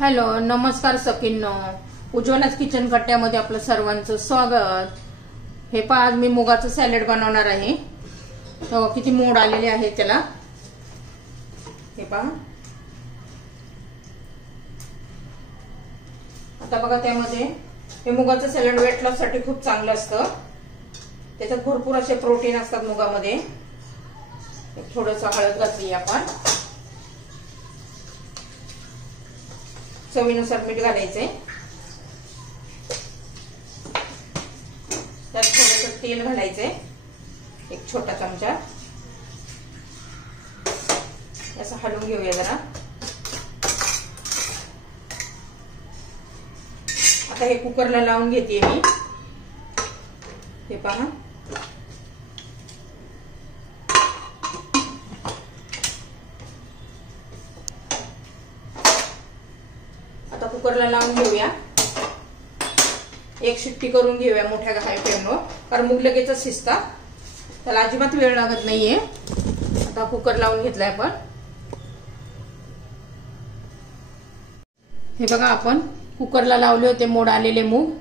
Hello, नमस्कार सखींनो. उज्ज्वलाच kitchen कट्ट्यामध्ये आपलं सर्वांचं स्वागत. हे पहा, आज मी मुगाचं सॅलड बनवणार आहे. तो किती मोड आलेले आहे त्याला, हे पहा. आता बघा, त्यामध्ये हे मुगाचं सॅलड वेट लॉस साठी खूप चांगलं असतं. त्याच्यात भरपूर असे प्रोटीन असतात मुगामध्ये. थोडंसं हळद घातली आपण, चवीनुसार मीठ घालायचंय, त्यात थोडंसं तेल घालायचंय, एक छोटा चमचा. असं हलवून घेऊया जरा. आता हे कुकरला लावून घेते मी. हे पहा, आता कुकरला लावून घेऊया. एक शिट्टी करून घेऊया मोठ्या हाय फ्लेमवर, कारण मूग लगेचच शिजतात, त्याला अजिबात वेळ लागत नाहीये. आता कुकर लावून घेतलाय आपण. हे बघा, आपण कुकरला लावले होते मोड आलेले मूग.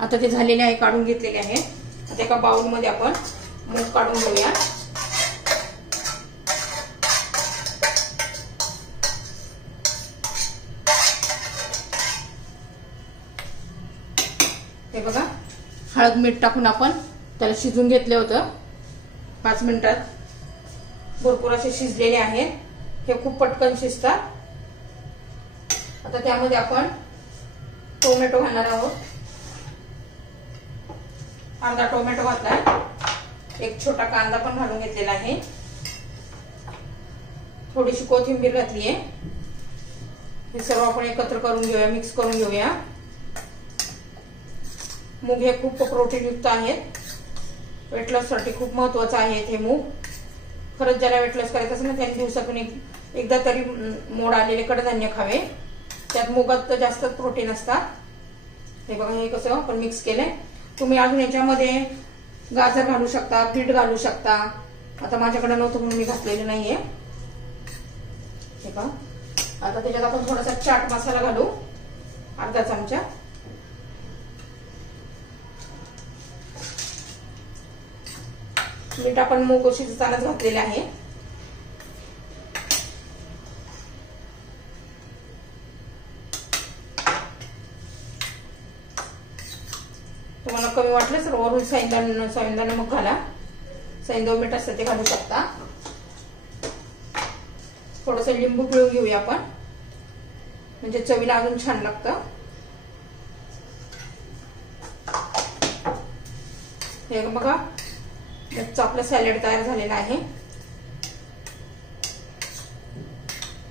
आता ते झालेले आहे, काढून घेतलेले आहे. आता एका बाउल मध्ये आपण मूग काढून घेऊया. हे बघा, हळद मीठ टाकून आपण त्याला शिजून घेतले होतं 5 मिनिटात. भरपूर असे शिजलेले आहेत. हे खूप पटकन शिजतात. आता त्यामध्ये आपण टोमॅटो घालणार आहोत. अर्धा टोमॅटो घातलाय. एक छोटा कांदा पण घालून घेतलेला आहे. थोडीशी कोथिंबीर घातली आहे. हे सर्व आपण एकत्र करून घेऊया, मिक्स करून घेऊया. मूग हे खूप प्रोटीन युक्त आहेत. वेट लॉस साठी खूप महत्वाचं आहे हे मूग. खरंच ज्याला वेट लॉस करायचं असेल ना, त्यांनी दिवसातून एकदा तरी मोड आलेले कडधान्य खावे. त्यात मुगात जास्त प्रोटीन असतात. हे बघा, हे कसं आपण मिक्स केलंय. तुम्ही अजून याच्यामध्ये गाजर घालू शकता, बीट घालू शकता. आता माझ्याकडे नव्हतं म्हणून मी घातलेलं नाहीये. हे पहा, आता त्याच्यात आपण थोडासा चाट मसाला घालू, अर्धा चमचा. मीठ आपण मूग शिजतानाच घातलेले आहे. तुम्हाला कमी वाटलं तर वरून सैंदा नमक घाला. सैंदव मीठ असतं ते घालू शकता. थोडंसं लिंबू पिळून घेऊया आपण, म्हणजे चवीला अजून छान लागतं. हे बघा, आपलं सॅलड तयार झालेलं आहे.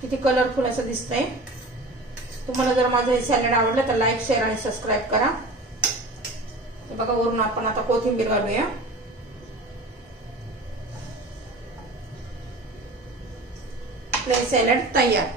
किती कलरफुल असं दिसतंय. तुम्हाला जर माझं हे सॅलड आवडलं तर लाईक, शेअर आणि सबस्क्राईब करा. हे बघा, वरून आपण आता कोथिंबीर घालूया. आपलं सॅलड तयार.